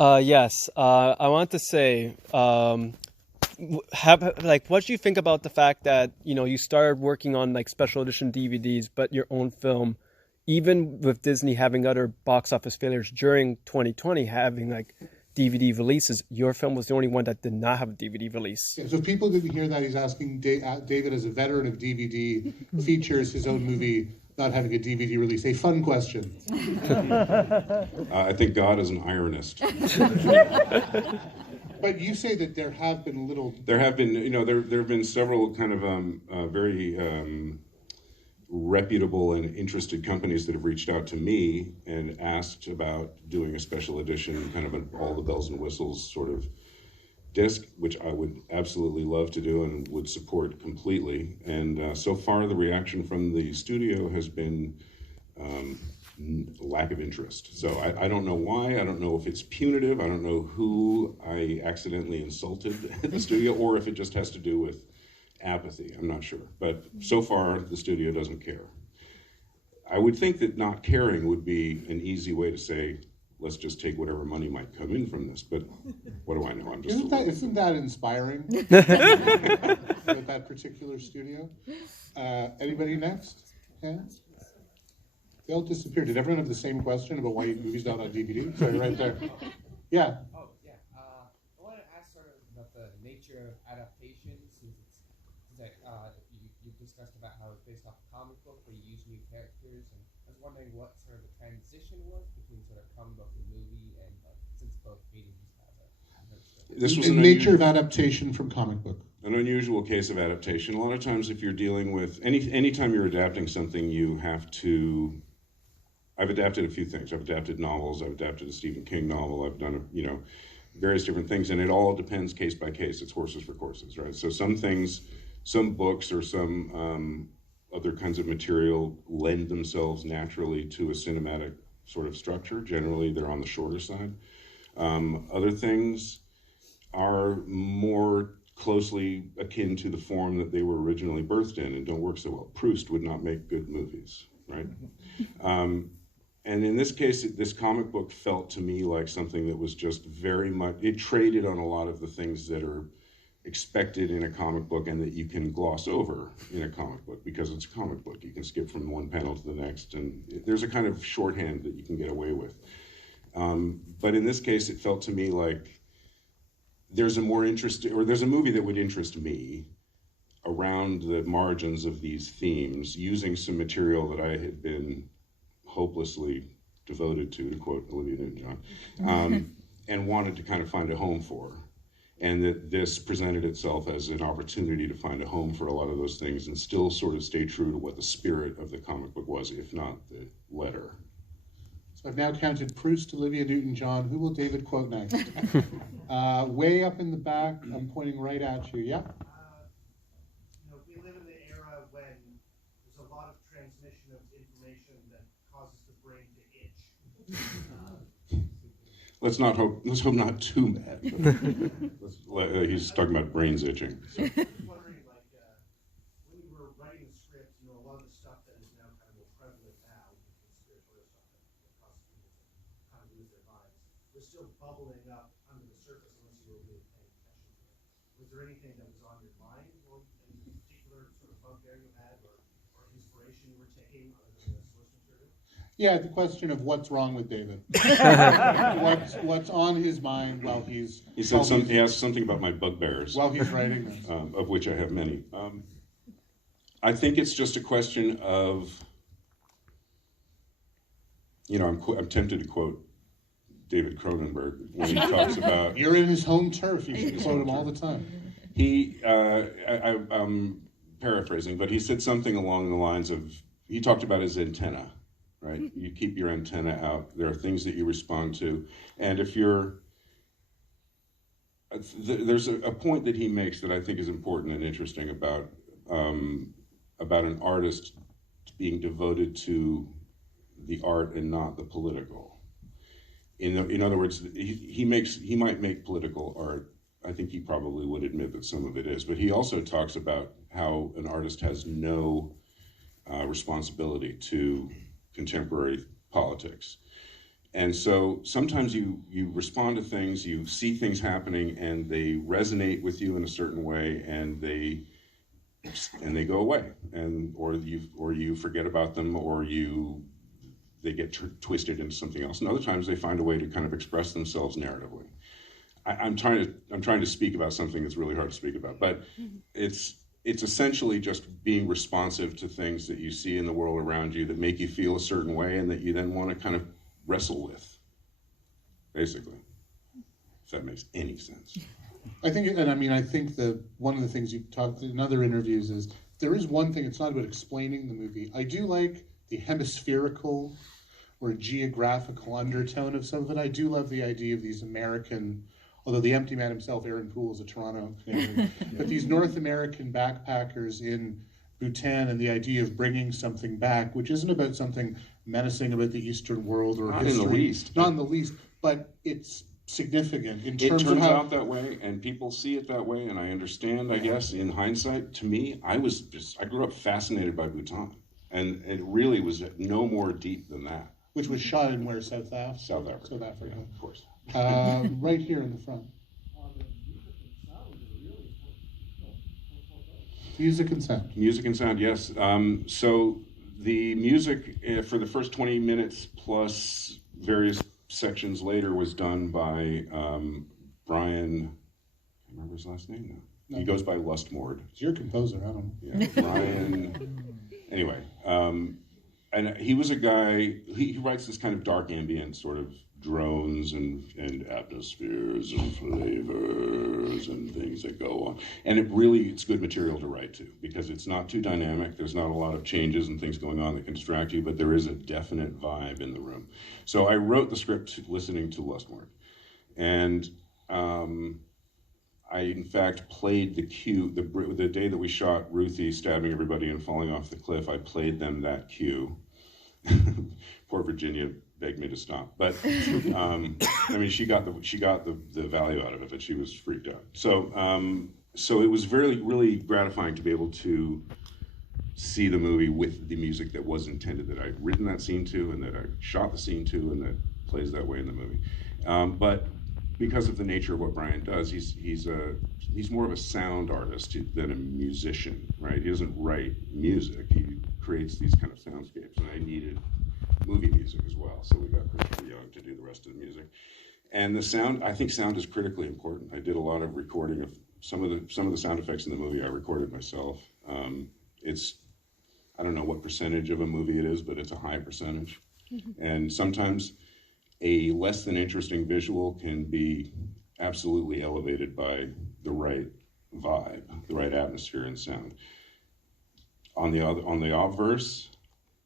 Yes. I want to say, what do you think about the fact that you started working on like special edition DVDs, but your own film, even with Disney having other box office failures during 2020, having like DVD releases, your film was the only one that did not have a DVD release. Yeah, so if people didn't hear that, he's asking David, as a veteran of DVD, features his own movie not having a DVD release. A fun question. I think God is an ironist. But you say that there have been little... There have been, there have been several kind of very reputable and interested companies that have reached out to me and asked about doing a special edition, kind of an all the bells and whistles sort of disc, which I would absolutely love to do and would support completely. And so far, the reaction from the studio has been lack of interest. So I don't know why. I don't know if it's punitive. I don't know who I accidentally insulted at the studio, or if it just has to do with apathy. I'm not sure. But so far, the studio doesn't care. I would think that not caring would be an easy way to say, let's just take whatever money might come in from this. But what do I know? I'm just isn't that inspiring? With that particular studio. Anybody next? Hands? They all disappeared. Did everyone have the same question about why movies not on DVD? Sorry, right there. Yeah. Oh, yeah. I want to ask sort of about the nature of adaptation, since you discussed about how it's based off a comic book, where you use new characters, and I was wondering what sort of the transition was between sort of comic book and movie, and since both mediums have a... This was the nature of adaptation from comic book. An unusual case of adaptation. A lot of times if you're dealing with, anytime you're adapting something, you have to... I've adapted a few things. I've adapted novels. I've adapted a Stephen King novel. I've done, various different things, and it all depends case by case. It's horses for courses, right? So some things, some books or some other kinds of material lend themselves naturally to a cinematic sort of structure. Generally, they're on the shorter side. Other things are more closely akin to the form that they were originally birthed in and don't work so well. Proust would not make good movies, right? And in this case, this comic book felt to me like something that was just very much, it traded on a lot of the things that are expected in a comic book and that you can gloss over in a comic book because it's a comic book. You can skip from one panel to the next, and there's a kind of shorthand that you can get away with. But in this case, it felt to me like there's a movie that would interest me around the margins of these themes, using some material that I had been hopelessly devoted to quote Olivia Newton-John, and wanted to kind of find a home for. And that this presented itself as an opportunity to find a home for a lot of those things and still sort of stay true to what the spirit of the comic book was, if not the letter. So I've now counted Proust, Olivia Newton-John. Who will David quote next? Way up in the back, I'm pointing right at you. Yeah? We live in the era when there's a lot of transmission of information that causes the brain to itch. Let's hope not too bad. He's talking about brains itching. So. I was wondering, when you were writing the script, a lot of the stuff that is now kind of more prevalent now, the conspiratorial stuff that causes people to kind of lose their minds, was still bubbling up under the surface unless you were really paying attention to it. Was there anything that was on your mind, or any particular sort of bugbear you had, or inspiration you were taking other than the source material? Yeah, the question of what's wrong with David. what's on his mind while he's... He asked something about my bugbears. While he's writing this. Of which I have many. I think it's just a question of, I'm tempted to quote David Cronenberg when he talks about... You're in his home turf. You should quote him all the time. I'm paraphrasing, but he said something along the lines of, he talked about his antenna, right? You keep your antenna out. There are things that you respond to. And if there's a point that he makes that I think is important and interesting about an artist being devoted to the art and not the political. In other words, he might make political art. I think he probably would admit that some of it is, but he also talks about how an artist has no responsibility to contemporary politics. And so sometimes you respond to things, you see things happening, and they resonate with you in a certain way, and they go away, and or you forget about them, or they get twisted into something else. And other times they find a way to kind of express themselves narratively. I'm trying to speak about something that's really hard to speak about, but it's essentially just being responsive to things that you see in the world around you that make you feel a certain way, and that you then want to kind of wrestle with, basically, if that makes any sense. I think, and I mean, I think that one of the things you've talked in other interviews is there is one thing, it's not about explaining the movie. I do like the hemispherical or geographical undertone of some of it. I do love the idea of these American, although the empty man himself, Aaron Poole, is a Toronto Canadian, but these North American backpackers in Bhutan, and the idea of bringing something back, which isn't about something menacing about the Eastern world or Not history. in the least. Not in the least, but it's significant in terms It of turns how... out that way, and people see it that way, and I understand, I guess, in hindsight. To me, I grew up fascinated by Bhutan, and it really was no more deep than that. Which was shot in where, South Africa? South Africa. South Africa. Yeah, of course. Right here in the front. Music and sound. Music and sound, yes. So the music for the first 20 minutes plus various sections later was done by Brian, I remember his last name now. No. He goes by Lustmord. It's your composer, I don't know. Yeah, Brian. Anyway, and he was a guy, he writes this kind of dark ambient sort of drones and atmospheres and flavors and things that go on. And it's good material to write to, because it's not too dynamic. There's not a lot of changes and things going on that can distract you, but there is a definite vibe in the room. So I wrote the script listening to Lustmord. And I, in fact, played the cue, the day that we shot Ruthie stabbing everybody and falling off the cliff, I played them that cue. Poor Virginia begged me to stop, but I mean, she got the value out of it, but she was freaked out. So it was really gratifying to be able to see the movie with the music that was intended, that I'd written that scene to, and that I shot the scene to, and that plays that way in the movie. But because of the nature of what Brian does, he's more of a sound artist than a musician, right? He doesn't write music; he creates these kind of soundscapes, and I needed movie music as well, so we got Christopher Young to do the rest of the music. And the sound, I think sound is critically important. I did a lot of recording of some of the sound effects in the movie I recorded myself. I don't know what percentage of a movie it is, but it's a high percentage. And sometimes a less than interesting visual can be absolutely elevated by the right vibe, the right atmosphere and sound. On the obverse,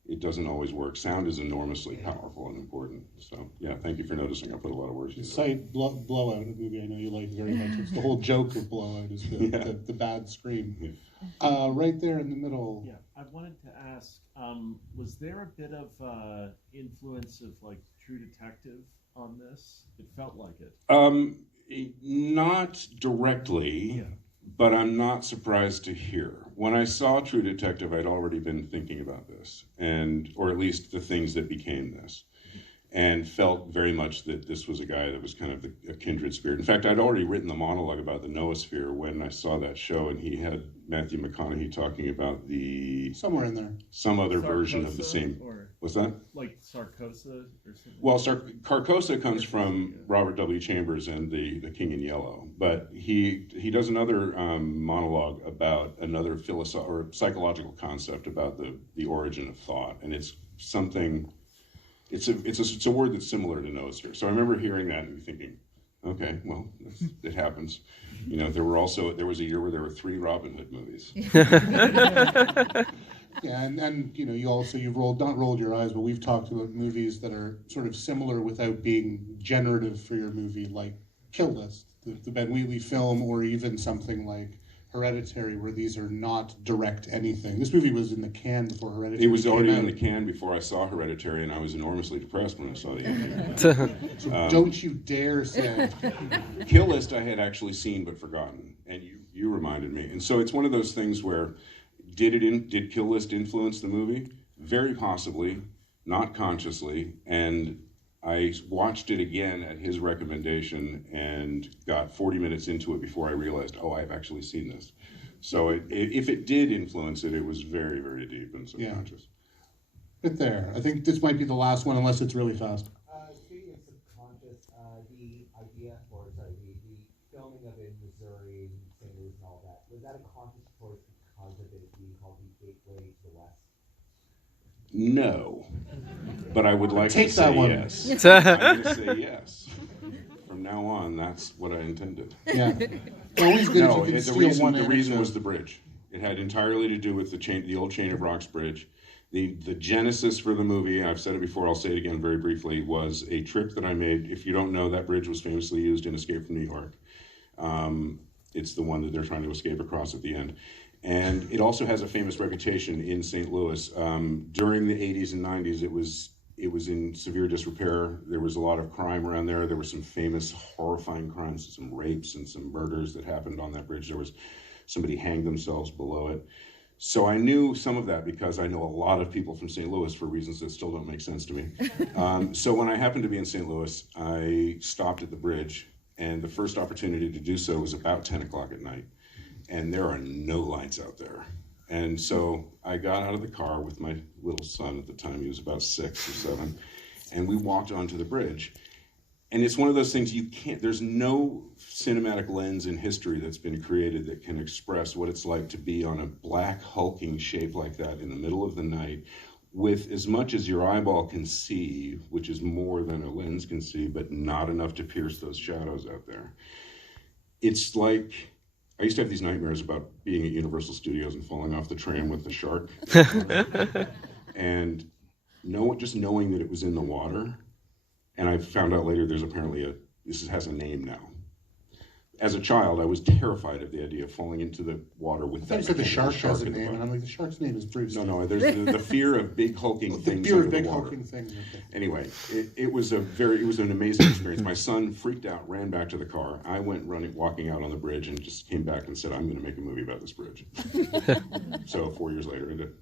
it doesn't always work. Sound is enormously powerful and important. So yeah, thank you for noticing. I put a lot of words into it. Cite Blowout, a movie I know you like very much. It's the whole joke of Blowout is the bad scream. Yeah. Right there in the middle. Yeah, I wanted to ask, was there a bit of influence of like True Detective on this? It felt like it. Not directly. Yeah. But I'm not surprised to hear. When I saw True Detective, I'd already been thinking about this, or at least the things that became this, and felt very much that this was a guy that was kind of a kindred spirit. In fact, I'd already written the monologue about the noosphere when I saw that show, and he had Matthew McConaughey talking about Somewhere in there. some other version of the same. What's that? Like Sarcosa or something? Well, Carcosa comes from Robert W. Chambers and the King in Yellow, but he does another monologue about another or psychological concept about the origin of thought, and it's something. It's a word that's similar to noosphere. So I remember hearing that and thinking, okay, well, it happens. You know, there was a year where there were 3 Robin Hood movies. Yeah, and you know, you've not rolled your eyes, but we've talked about movies that are sort of similar without being generative for your movie, like Kill List, the Ben Wheatley film, or even something like Hereditary, where these are not direct anything. This movie was in the can before Hereditary. It was already came in out. the can before I saw Hereditary, and I was enormously depressed when I saw the ending. So don't you dare say. Kill List I had actually seen but forgotten, and you reminded me. And so it's one of those things where, did Kill List influence the movie? Very possibly, not consciously, and I watched it again at his recommendation and got 40 minutes into it before I realized, oh, I've actually seen this. So if it did influence it, it was very, very deep and subconscious. Right there. I think this might be the last one, unless it's really fast. Speaking of subconscious, the idea, or sorry, the filming of it in Missouri and St. Louis and all that, was that a conscious choice because of it being called the Gateway to the West? No, but I would like Take to that say one. yes. I'm going to say yes. From now on, that's what I intended. Yeah. It's always good No, if you can the steal one reason was anecdote. the bridge. It had entirely to do with the old Chain of Rocks bridge. The genesis for the movie, I've said it before, I'll say it again very briefly, was a trip that I made. If you don't know, that bridge was famously used in Escape from New York. It's the one that they're trying to escape across at the end. And it also has a famous reputation in St. Louis. During the 80s and 90s, it was in severe disrepair. There was a lot of crime around there. There were some famous, horrifying crimes, some rapes and some murders that happened on that bridge. There was somebody hanged themselves below it. So I knew some of that because I know a lot of people from St. Louis for reasons that still don't make sense to me. So when I happened to be in St. Louis, I stopped at the bridge, and the first opportunity to do so was about 10 o'clock at night. And there are no lights out there. And so I got out of the car with my little son at the time. He was about 6 or 7. And we walked onto the bridge. And it's one of those things there's no cinematic lens in history that's been created that can express what it's like to be on a black hulking shape like that in the middle of the night with as much as your eyeball can see, which is more than a lens can see, but not enough to pierce those shadows out there. It's like, I used to have these nightmares about being at Universal Studios and falling off the tram with the shark. And just knowing that it was in the water. And I found out later there's apparently this has a name now. As a child, I was terrified of the idea of falling into the water with I thought you said the shark has a name, and I'm like, the shark's name is Bruce. No, there's the fear of big hulking things. The fear under of big the water. hulking things. Okay. Anyway, it was an amazing experience. My son freaked out, ran back to the car. I went walking out on the bridge, and just came back and said, I'm going to make a movie about this bridge. So 4 years later, I did.